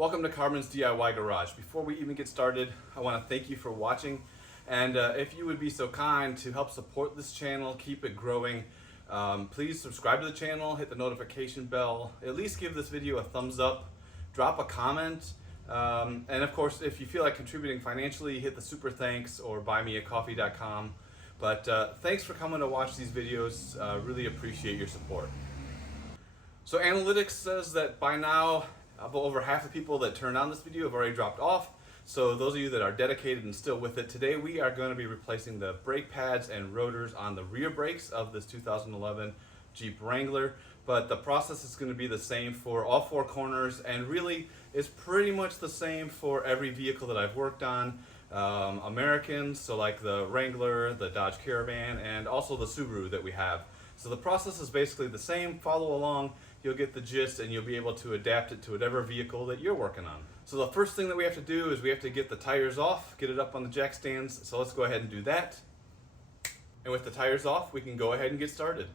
Welcome to Carmen's DIY Garage. Before we even get started, I want to thank you for watching. And if you would be so kind to help support this channel, keep it growing, please subscribe to the channel, hit the notification bell, at least give this video a thumbs up, drop a comment, and of course, if you feel like contributing financially, hit the super thanks or buymeacoffee.com. But thanks for coming to watch these videos. Really appreciate your support. So analytics says that by now, over half the people that turned on this video have already dropped off. So those of you that are dedicated and still with it, today we are going to be replacing the brake pads and rotors on the rear brakes of this 2011 Jeep Wrangler. But the process is going to be the same for all four corners, and really it's pretty much the same for every vehicle that I've worked on. Americans, so like the Wrangler, the Dodge Caravan, and also the Subaru that we have. So the process is basically the same. Follow along, you'll get the gist, and you'll be able to adapt it to whatever vehicle that you're working on. So the first thing that we have to do is we have to get the tires off, get it up on the jack stands. So let's go ahead and do that. And with the tires off, we can go ahead and get started.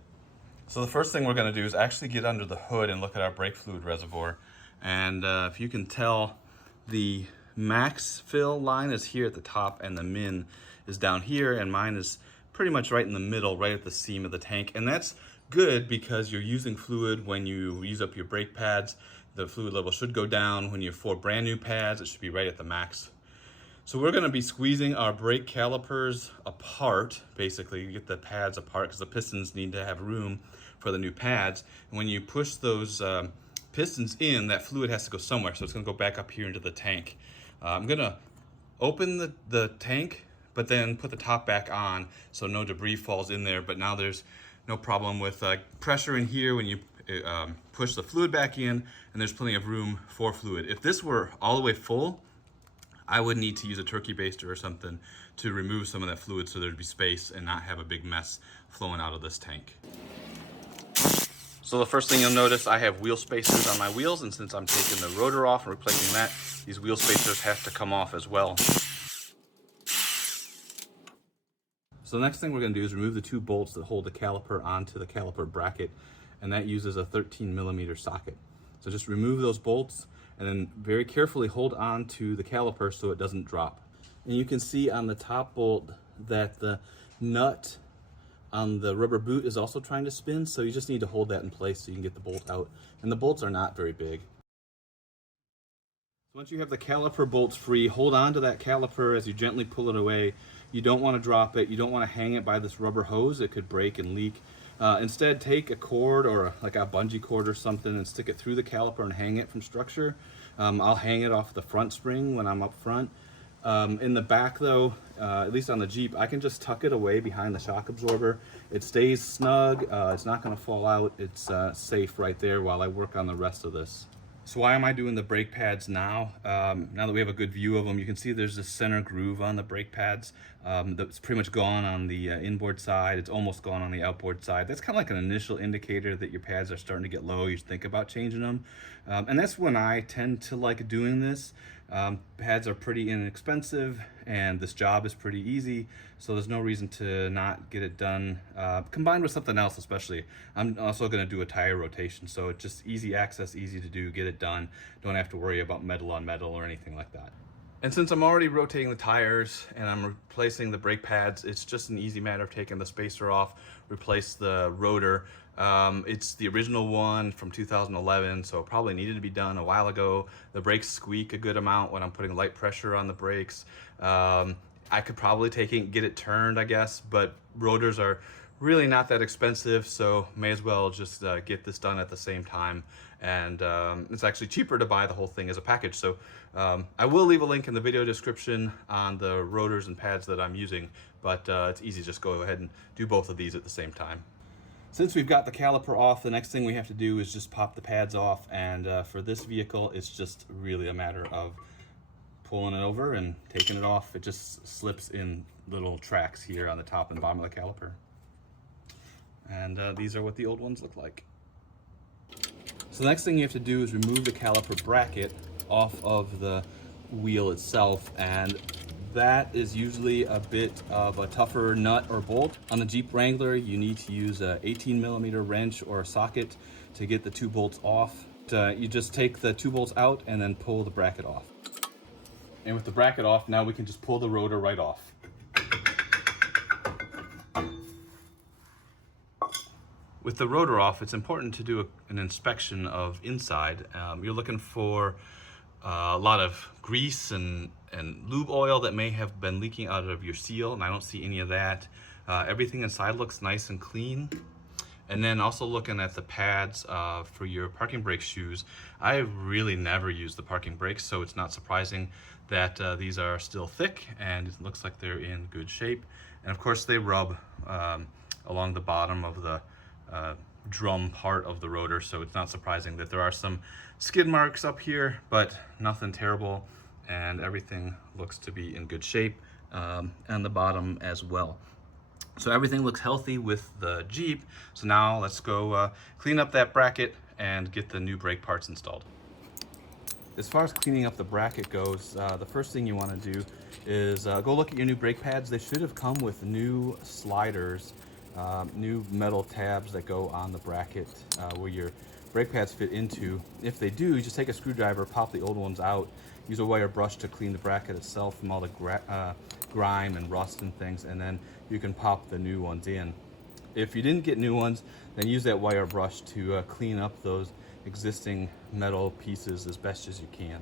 So the first thing we're going to do is actually get under the hood and look at our brake fluid reservoir. And if you can tell, the max fill line is here at the top and the min is down here, and mine is pretty much right in the middle, right at the seam of the tank. And that's good because you're using fluid when you use up your brake pads. The fluid level should go down. When you have 4 brand new pads, it should be right at the max. So we're going to be squeezing our brake calipers apart, basically get the pads apart because the pistons need to have room for the new pads. And when you push those pistons in, that fluid has to go somewhere, so it's going to go back up here into the tank. I'm going to open the tank, but then put the top back on so no debris falls in there. But now there's no problem with pressure in here when you push the fluid back in, and there's plenty of room for fluid. If this were all the way full, I would need to use a turkey baster or something to remove some of that fluid so there'd be space and not have a big mess flowing out of this tank. So the first thing you'll notice, I have wheel spacers on my wheels, and since I'm taking the rotor off and replacing that, these wheel spacers have to come off as well. So the next thing we're going to do is remove the 2 bolts that hold the caliper onto the caliper bracket, and that uses a 13mm socket. So just remove those bolts and then very carefully hold on to the caliper so it doesn't drop. And you can see on the top bolt that the nut on the rubber boot is also trying to spin, so you just need to hold that in place so you can get the bolt out. And the bolts are not very big. Once you have the caliper bolts free, hold on to that caliper as you gently pull it away. You don't want to drop it. You don't want to hang it by this rubber hose. It could break and leak. Instead, take a cord or like a bungee cord or something and stick it through the caliper and hang it from structure. I'll hang it off the front spring when I'm up front. In the back though, at least on the Jeep, I can just tuck it away behind the shock absorber. It stays snug, it's not going to fall out, it's safe right there while I work on the rest of this. So why am I doing the brake pads now? Now that we have a good view of them, you can see there's this center groove on the brake pads that's pretty much gone on the inboard side. It's almost gone on the outboard side. That's kind of like an initial indicator that your pads are starting to get low. You should think about changing them. And that's when I tend to like doing this. Pads are pretty inexpensive and this job is pretty easy, so there's no reason to not get it done, combined with something else. Especially I'm also going to do a tire rotation, so it's just easy access, easy to do, get it done, don't have to worry about metal on metal or anything like that. And since I'm already rotating the tires and I'm replacing the brake pads, it's just an easy matter of taking the spacer off, replace the rotor. It's the original one from 2011, so it probably needed to be done a while ago. The brakes squeak a good amount when I'm putting light pressure on the brakes. I could probably take it and get it turned, I guess, but rotors are really not that expensive, so may as well just get this done at the same time. And it's actually cheaper to buy the whole thing as a package. So I will leave a link in the video description on the rotors and pads that I'm using, but it's easy to just go ahead and do both of these at the same time. Since we've got the caliper off, the next thing we have to do is just pop the pads off, and for this vehicle it's just really a matter of pulling it over and taking it off. It just slips in little tracks here on the top and bottom of the caliper. And these are what the old ones look like. So the next thing you have to do is remove the caliper bracket off of the wheel itself, and that is usually a bit of a tougher nut or bolt. On the Jeep Wrangler, you need to use a 18mm wrench or a socket to get the 2 bolts off. You just take the 2 bolts out and then pull the bracket off. And with the bracket off, now we can just pull the rotor right off. With the rotor off, it's important to do an inspection of inside. You're looking for a lot of grease and lube oil that may have been leaking out of your seal, and I don't see any of that. Everything inside looks nice and clean. And then also looking at the pads for your parking brake shoes. I really never use the parking brakes, so it's not surprising that these are still thick and it looks like they're in good shape. And of course they rub along the bottom of the drum part of the rotor, so it's not surprising that there are some skid marks up here, but nothing terrible, and everything looks to be in good shape and the bottom as well. So everything looks healthy with the Jeep. So now let's go clean up that bracket and get the new brake parts installed. As far as cleaning up the bracket goes, the first thing you want to do is go look at your new brake pads. They should have come with new sliders, new metal tabs that go on the bracket where your brake pads fit into. If they do, you just take a screwdriver, pop the old ones out, use a wire brush to clean the bracket itself from all the grime and rust and things, and then you can pop the new ones in. If you didn't get new ones, then use that wire brush to clean up those existing metal pieces as best as you can.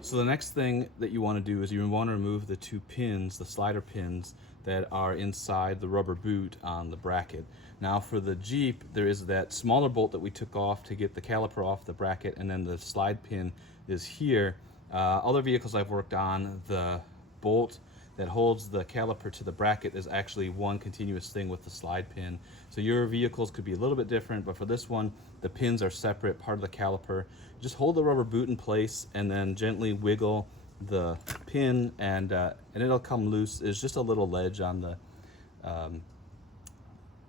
So the next thing that you want to do is you want to remove the 2 pins, the slider pins that are inside the rubber boot on the bracket. Now for the Jeep, there is that smaller bolt that we took off to get the caliper off the bracket, and then the slide pin is here. Other vehicles I've worked on, the bolt that holds the caliper to the bracket is actually one continuous thing with the slide pin. So your vehicles could be a little bit different, but for this one, the pins are separate, part of the caliper. Just hold the rubber boot in place and then gently wiggle the pin, and it'll come loose. There's just a little ledge on the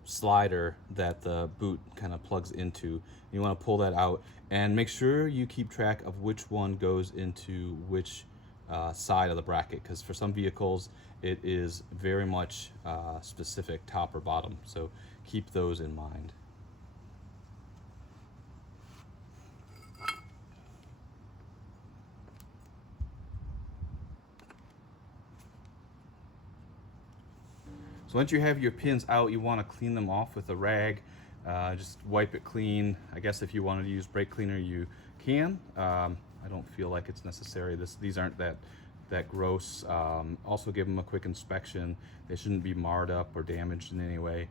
slider that the boot kind of plugs into. You want to pull that out and make sure you keep track of which one goes into which side of the bracket, because for some vehicles it is very much specific, top or bottom, so keep those in mind. So once you have your pins out, you want to clean them off with a rag. Just wipe it clean. I guess if you wanted to use brake cleaner, you can. I don't feel like it's necessary. These aren't that gross. Also give them a quick inspection. They shouldn't be marred up or damaged in any way.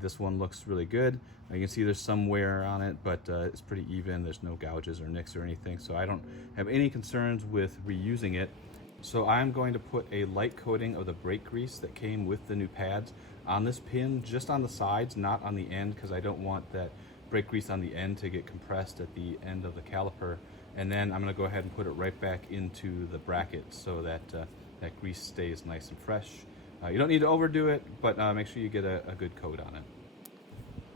This one looks really good. You can see there's some wear on it, but it's pretty even. There's no gouges or nicks or anything, so I don't have any concerns with reusing it. So I'm going to put a light coating of the brake grease that came with the new pads on this pin, just on the sides, not on the end, because I don't want that brake grease on the end to get compressed at the end of the caliper. And then I'm going to go ahead and put it right back into the bracket so that that grease stays nice and fresh. You don't need to overdo it, but make sure you get a good coat on it.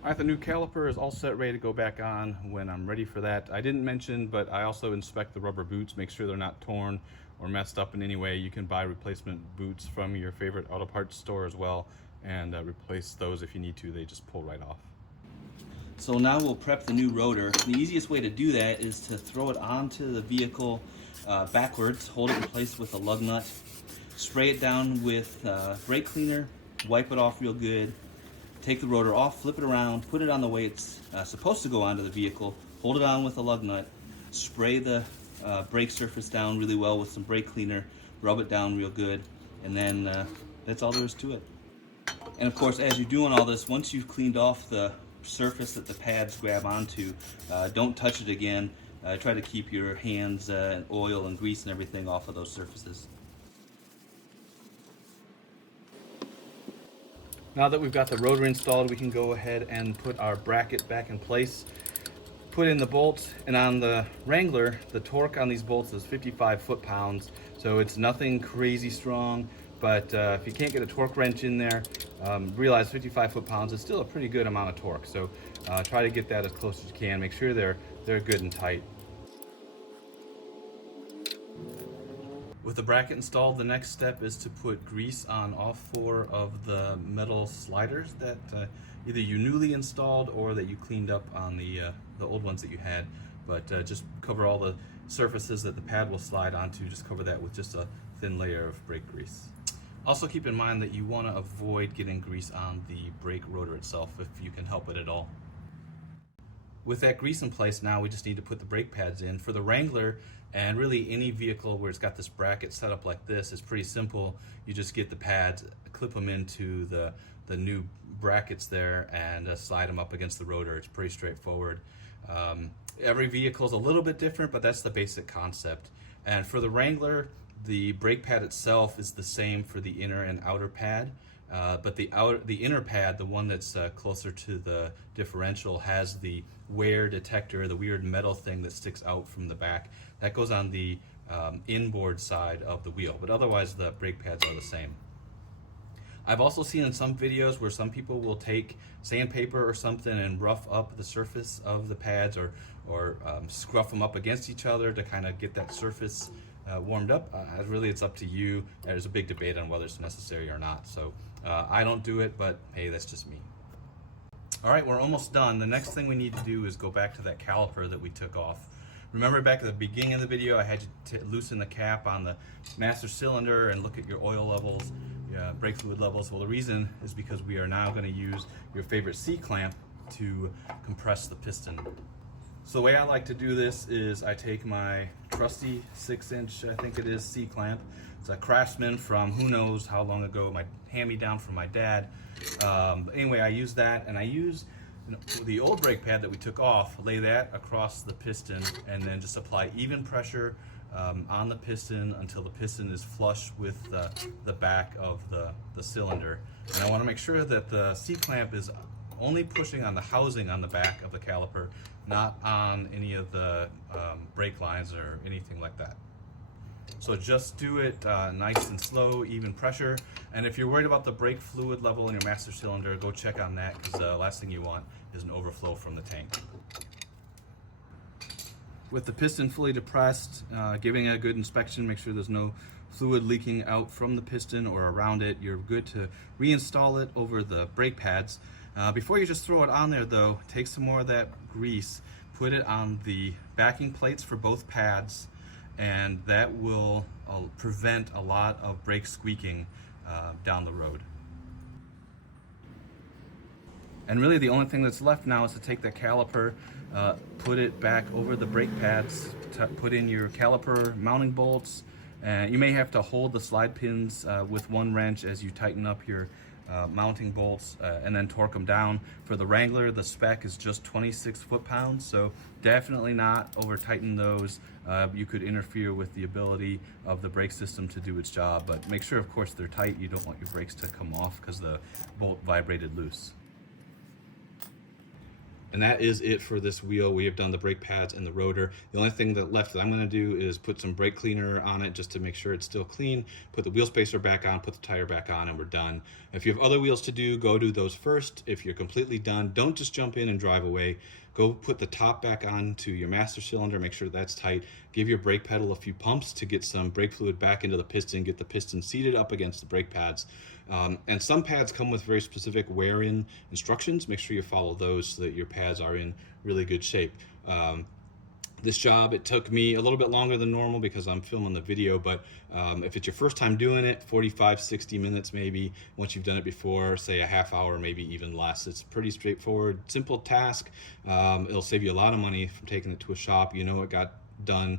All right, the new caliper is all set, ready to go back on when I'm ready for that. I didn't mention, but I also inspect the rubber boots, make sure they're not torn or messed up in any way. You can buy replacement boots from your favorite auto parts store as well, and replace those if you need to. They just pull right off. So now we'll prep the new rotor. The easiest way to do that is to throw it onto the vehicle backwards, hold it in place with a lug nut, spray it down with brake cleaner, wipe it off real good, take the rotor off, flip it around, put it on the way it's supposed to go onto the vehicle, hold it on with a lug nut, spray the brake surface down really well with some brake cleaner, rub it down real good, and then that's all there is to it. And of course, as you're doing all this, once you've cleaned off the surface that the pads grab onto, don't touch it again. Try to keep your hands and oil and grease and everything off of those surfaces. Now that we've got the rotor installed, we can go ahead and put our bracket back in place, put in the bolts, and on the Wrangler, the torque on these bolts is 55 foot-pounds, so it's nothing crazy strong, but if you can't get a torque wrench in there, realize 55 foot-pounds is still a pretty good amount of torque, so try to get that as close as you can. Make sure they're good and tight. With the bracket installed, the next step is to put grease on all 4 of the metal sliders that either you newly installed or that you cleaned up on the old ones that you had. But just cover all the surfaces that the pad will slide onto, just cover that with just a thin layer of brake grease. Also keep in mind that you want to avoid getting grease on the brake rotor itself if you can help it at all. With that grease in place, now we just need to put the brake pads in. For the Wrangler, and really any vehicle where it's got this bracket set up like this, it's pretty simple. You just get the pads, clip them into the new brackets there, and slide them up against the rotor. It's pretty straightforward. Every vehicle is a little bit different, but that's the basic concept. And for the Wrangler, the brake pad itself is the same for the inner and outer pad. But the inner pad, the one that's closer to the differential, has the wear detector, the weird metal thing that sticks out from the back. That goes on the inboard side of the wheel, but otherwise the brake pads are the same. I've also seen in some videos where some people will take sandpaper or something and rough up the surface of the pads, or scruff them up against each other to kind of get that surface warmed up. Really, it's up to you. There's a big debate on whether it's necessary or not. So I don't do it, but hey, that's just me. All right, we're almost done. The next thing we need to do is go back to that caliper that we took off. Remember back at the beginning of the video, I had you loosen the cap on the master cylinder and look at your oil levels, brake fluid levels. Well, the reason is because we are now going to use your favorite C-clamp to compress the piston. So the way I like to do this is I take my trusty 6-inch, I think it is, C-clamp. It's a Craftsman from who knows how long ago, my hand-me-down from my dad. Anyway, I use that, and I use the old brake pad that we took off, lay that across the piston, and then just apply even pressure on the piston until the piston is flush with the back of the cylinder. And I want to make sure that the C-clamp is only pushing on the housing on the back of the caliper, not on any of the brake lines or anything like that. So just do it nice and slow, even pressure. And if you're worried about the brake fluid level in your master cylinder, go check on that, because the last thing you want is an overflow from the tank. With the piston fully depressed, giving it a good inspection, make sure there's no fluid leaking out from the piston or around it. You're good to reinstall it over the brake pads. Before you just throw it on there though, take some more of that grease, put it on the backing plates for both pads, and that will prevent a lot of brake squeaking down the road. And really the only thing that's left now is to take the caliper, put it back over the brake pads, put in your caliper mounting bolts, and you may have to hold the slide pins with one wrench as you tighten up your mounting bolts, and then torque them down. For the Wrangler, the spec is just 26 foot-pounds, so definitely not over tighten those. You could interfere with the ability of the brake system to do its job, but make sure of course they're tight. You don't want your brakes to come off because the bolt vibrated loose. And that is it for this wheel. We have done the brake pads and the rotor. The only thing that left that I'm going to do is put some brake cleaner on it just to make sure it's still clean, put the wheel spacer back on, put the tire back on, and we're done. If you have other wheels to do, go do those first. If you're completely done, don't just jump in and drive away. Go put the top back on to your master cylinder, make sure that's tight. Give your brake pedal a few pumps to get some brake fluid back into the piston, get the piston seated up against the brake pads. And some pads come with very specific wear-in instructions. Make sure you follow those so that your pads are in really good shape. This job, it took me a little bit longer than normal because I'm filming the video, but if it's your first time doing it, 45, 60 minutes maybe. Once you've done it before, say a half hour, maybe even less. It's pretty straightforward, simple task. It'll save you a lot of money from taking it to a shop. You know it got done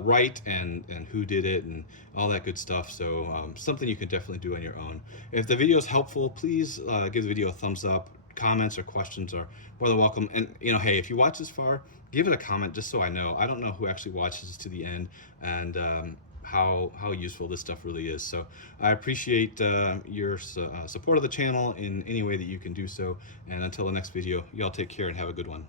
right, and who did it and all that good stuff. So something you can definitely do on your own. If the video is helpful, please give the video a thumbs up. Comments or questions are more than welcome. And hey, if you watch this far, give it a comment just so I know. I don't know who actually watches this to the end, and how useful this stuff really is. So I appreciate your support of the channel in any way that you can do so. And until the next video, y'all take care and have a good one.